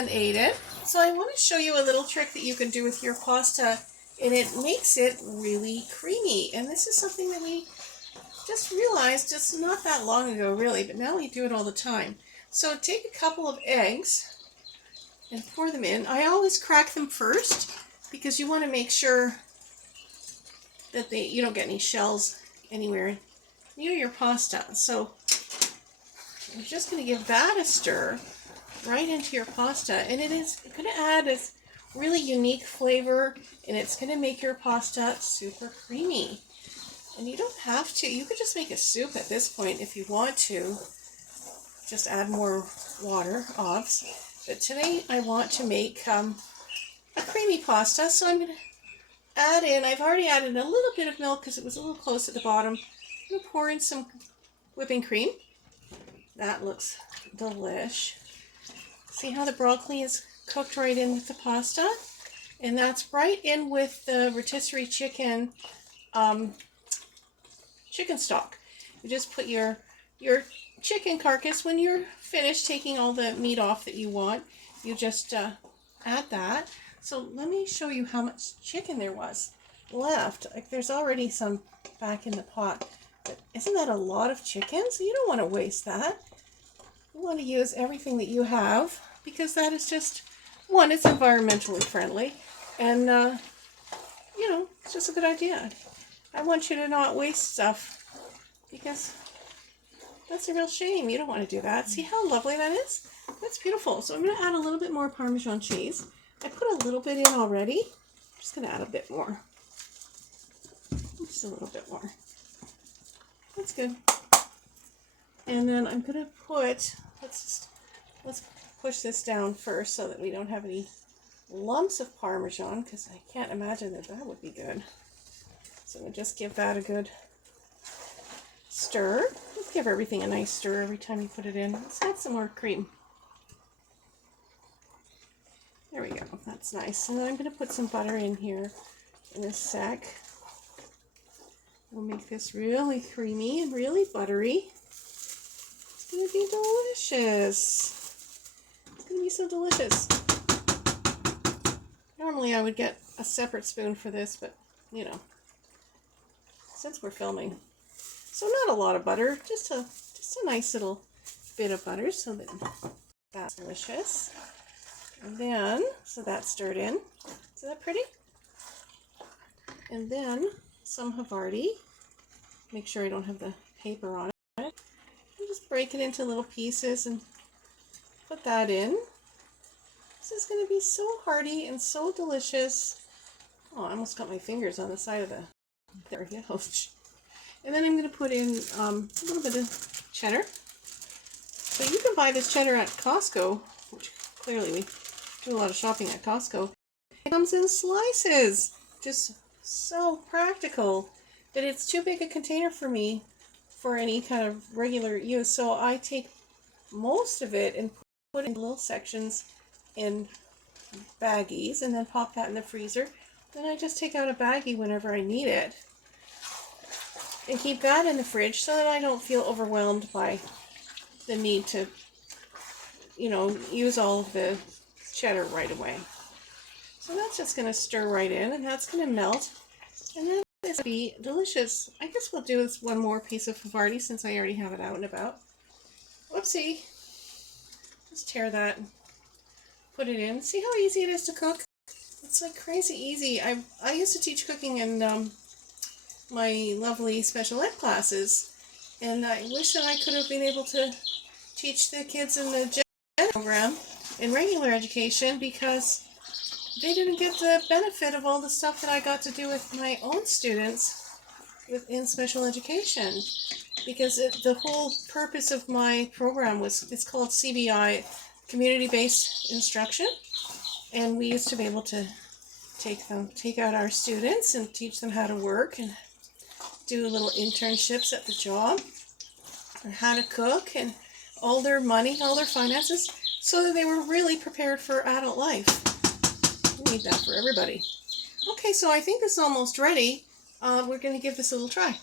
and ate it. So I want to show you a little trick that you can do with your pasta, and it makes it really creamy. And this is something that we just realized just not that long ago, really, but now we do it all the time. So take a couple of eggs and pour them in. I always crack them first because you want to make sure that you don't get any shells anywhere near your pasta. So I'm just going to give that a stir right into your pasta, and it is going to add this really unique flavor, and it's going to make your pasta super creamy. And you don't have to, you could just make a soup at this point if you want to. Just add more water, obviously. But today I want to make a creamy pasta, so I'm going to add in, I've already added a little bit of milk because it was a little close at the bottom. I'm going to pour in some whipping cream. That looks delish. See how the broccoli is cooked right in with the pasta? And that's right in with the rotisserie chicken chicken stock. You just put your chicken carcass, when you're finished taking all the meat off that you want, you just add that. So let me show you how much chicken there was left. Like, there's already some back in the pot, but isn't that a lot of chicken? So you don't want to waste that. You want to use everything that you have, because that is just, one, it's environmentally friendly, and you know, it's just a good idea. I want you to not waste stuff, because that's a real shame. You don't want to do that. See how lovely that is? That's beautiful. So I'm going to add a little bit more Parmesan cheese. I put a little bit in already. I'm just going to add a bit more. Just a little bit more. That's good. And then I'm going to put, let's push this down first so that we don't have any lumps of Parmesan, because I can't imagine that would be good. So we'll just give that a good stir. Let's give everything a nice stir every time you put it in. Let's add some more cream. There we go. That's nice. And then I'm going to put some butter in here in a sec. We'll make this really creamy and really buttery. It's going to be delicious. It's going to be so delicious. Normally I would get a separate spoon for this, but you know, since we're filming. So not a lot of butter, just a nice little bit of butter, so that that's delicious. And then, so that's stirred in. Is that pretty? And then some Havarti. Make sure I don't have the paper on it. And just break it into little pieces and put that in. This is going to be so hearty and so delicious. Oh, I almost got my fingers on the side of the, there we go. And then I'm going to put in a little bit of cheddar. So you can buy this cheddar at Costco, which clearly we do a lot of shopping at Costco. It comes in slices. Just so practical that it's too big a container for me for any kind of regular use. So I take most of it and put it in little sections in baggies and then pop that in the freezer. Then I just take out a baggie whenever I need it and keep that in the fridge so that I don't feel overwhelmed by the need to, you know, use all of the cheddar right away. So that's just going to stir right in, and that's going to melt, and then it's going to be delicious. I guess we'll do this one more piece of Havarti since I already have it out and about. Whoopsie. Just tear that and put it in. See how easy it is to cook? It's like crazy easy. I used to teach cooking in my lovely special ed classes, and I wish that I could have been able to teach the kids in the general program in regular education, because they didn't get the benefit of all the stuff that I got to do with my own students in special education, because the whole purpose of my program was, it's called CBI, community-based instruction, and we used to be able to take out our students and teach them how to work and do little internships at the job, and how to cook, and all their money, all their finances, so that they were really prepared for adult life. We need that for everybody. Okay, so I think this is almost ready. We're going to give this a little try.